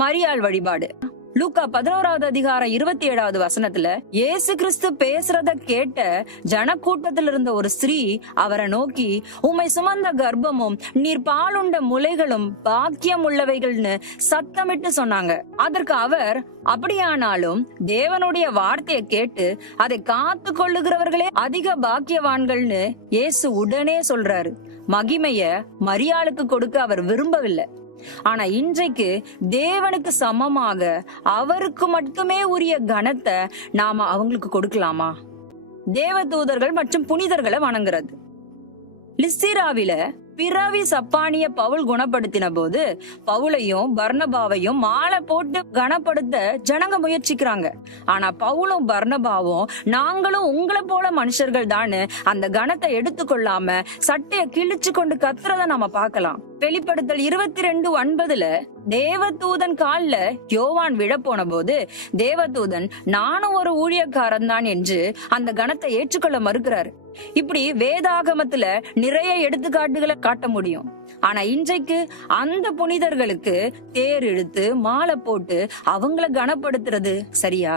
மரியாள் வழிபாடு. லூக்கா 11வது அதிகாரம் 27வது வசனத்துல இயேசு கிறிஸ்து பேசுறத கேட்ட ஜனக்கூட்டத்தில் இருந்த ஒரு ஸ்திரீ அவரை நோக்கி, உம்மை சுமந்த கர்ப்பமும் நீர் பாலுண்ட முலைகளும் பாக்கியம் உள்ளவைகள்னு சத்தமிட்டு சொன்னாங்க. அதற்கு அவர், அப்படியானாலும் தேவனுடைய வார்த்தையை கேட்டு அதை காத்து கொள்ளுகிறவர்களே அதிக பாக்கியவான்கள்னு இயேசு உடனே சொல்றாரு. மகிமைய மரியாளுக்கு கொடுக்க அவர் விரும்பவில்லை. ஆனா இன்றைக்கு தேவனுக்கு சமமாக அவருக்கு மட்டுமே உரிய கனத்தை நாம அவங்களுக்கு கொடுக்கலாமா? தேவதூதர்கள் மற்றும் புனிதர்களை வணங்குறது. லிஸ்திராவில பிறவி சப்பானிய பவுல் குணப்படுத்தின போது பவுலையும் பர்னபாவையும் மாலை போட்டு கனப்படுத்த ஜனங்க முயற்சிக்கிறாங்க. ஆனா பவுலும் பர்னபாவும், நாங்களும் உங்களை போல மனுஷர்கள் தானு அந்த கனத்தை எடுத்துக்கொள்ளாம சட்டைய கிழிச்சு கொண்டு கத்துறத நாம பார்க்கலாம். வெளிப்படுத்தல் 22:9 தேவதூதன் கால்ல யோவான் விழ போன போது தேவதூதன், நானும் ஒரு ஊழியக்காரன் தான் என்று அந்த கனத்தை ஏற்றுக்கொள்ள மறுக்கிறாரு. இப்படி வேதாகமத்துல நிறைய எடுத்துக்காட்டுகளை காட்ட முடியும். ஆனா இன்றைக்கு அந்த புனிதர்களுக்கு தேர் இழுத்து மாலை போட்டு அவங்கள கனப்படுத்துறது சரியா?